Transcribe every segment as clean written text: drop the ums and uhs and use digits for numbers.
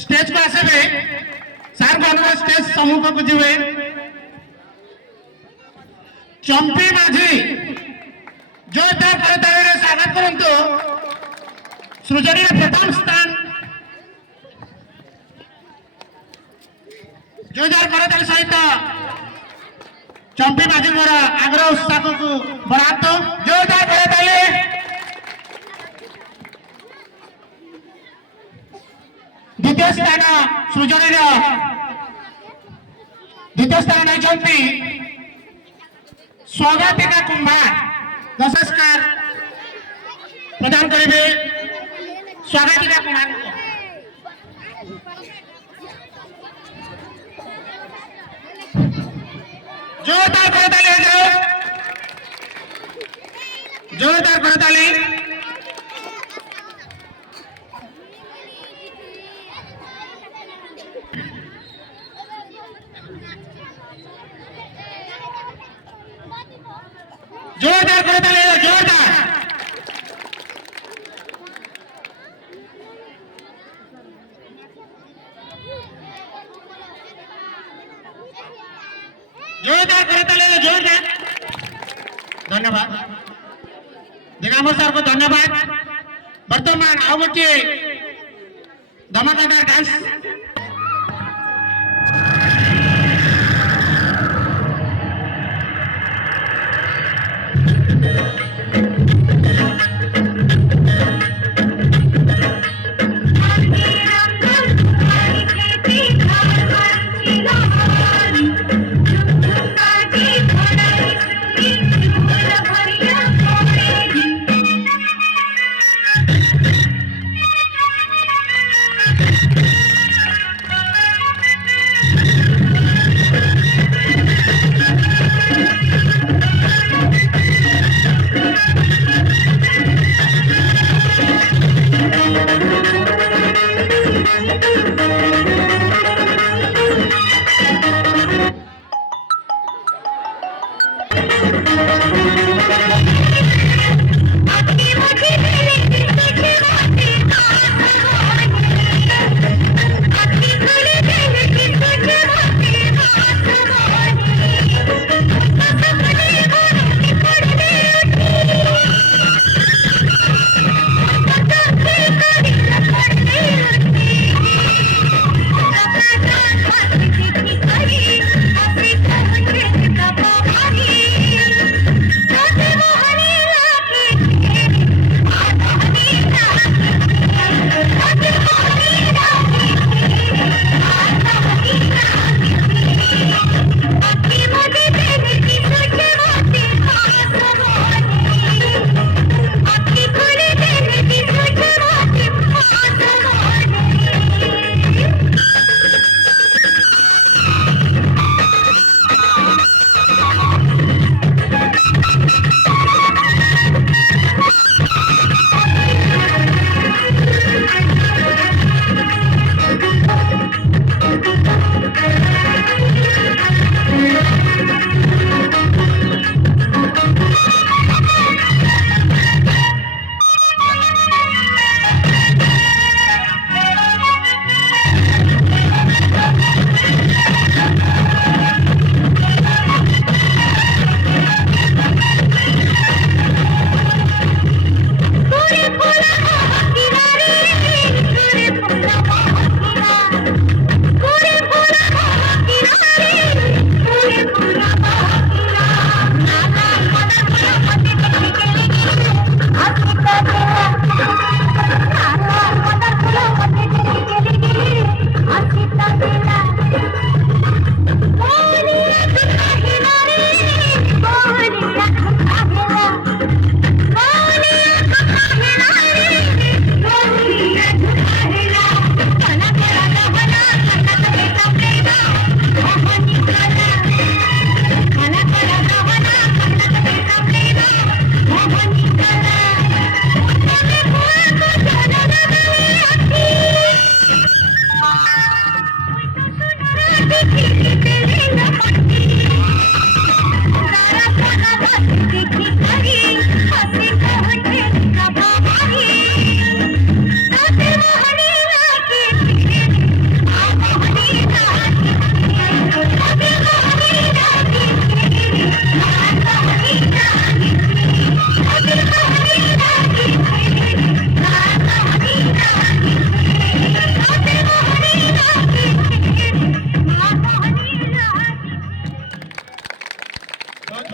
स्टेज को आसबे सार को अनुरोध स्टेज सम्मुख को जीवे चंपी माझी जोरदार करताली स्वागत करंतु सृजनीय प्रथम स्थान जोरदार करताली सहित चंपी माझी मोर आग्रह उत्साह को बढ़ातो जोरदार करताली द्वितीय स्थान सृजनीय द्वितीय स्थान नहीं स्वागतिका कुंभार पुरस्कार प्रदान करेंगे स्वागतिका कुंभार जोरदार करताली जोरदार करताली जोरदार करताली जोरदार जोरदार करताली जोरदार धन्यवाद दिगांबर सर को धन्यवाद वर्तमान आ गोटे धमाकेदार डांस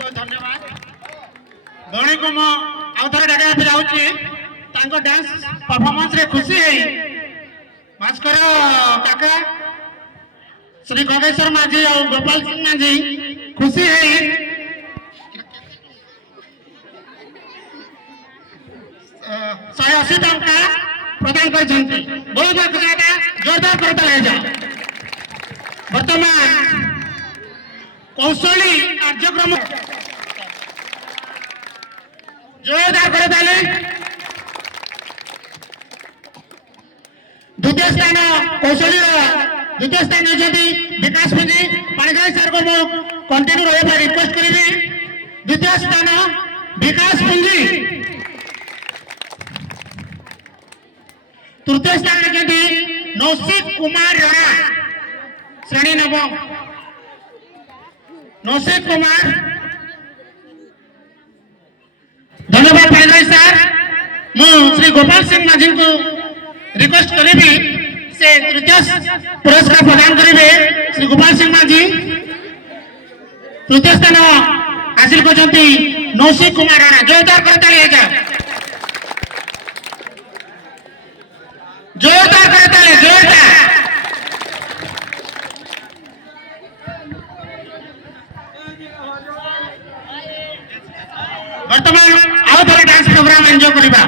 बहुत धन्यवाद गणी को मो आउ थरे डाके पे जाउची तांको डांस परफॉर्मेंस रे खुशी है भास्कर काका श्री खगेश्वर माझी और गोपाल सिंह माझी खुशी है 180 टंका प्रदान कर बहुत जोरदार करता है जा वर्तमान कौशली कार्यक्रम जोरदार करता है द्वितीय स्थान कौशली द्वितीय स्थान विकास पुंजी पाणीग्राही सर को कंटिन्यू रहा रिक्वेस्ट करी द्वितीय स्थान विकास पुंजी तृतीय स्थान रखते नौसिक कुमार राणा श्रेणी नवम नौसिक कुमार धन्यवाद पाणीग्राही सर मु श्री गोपाल सिंह माझी को रिक्वेस्ट करी से तृतीय पुरस्कार प्रदान करेंगे श्री गोपाल सिंह माझी तृतीय स्थान हासिल करते नौसिक कुमार राणा जोरदार करता है जोरदार करता है जोरदार वर्तमान आओ थोड़ा डांस प्रोग्राम एंजॉय करिबा।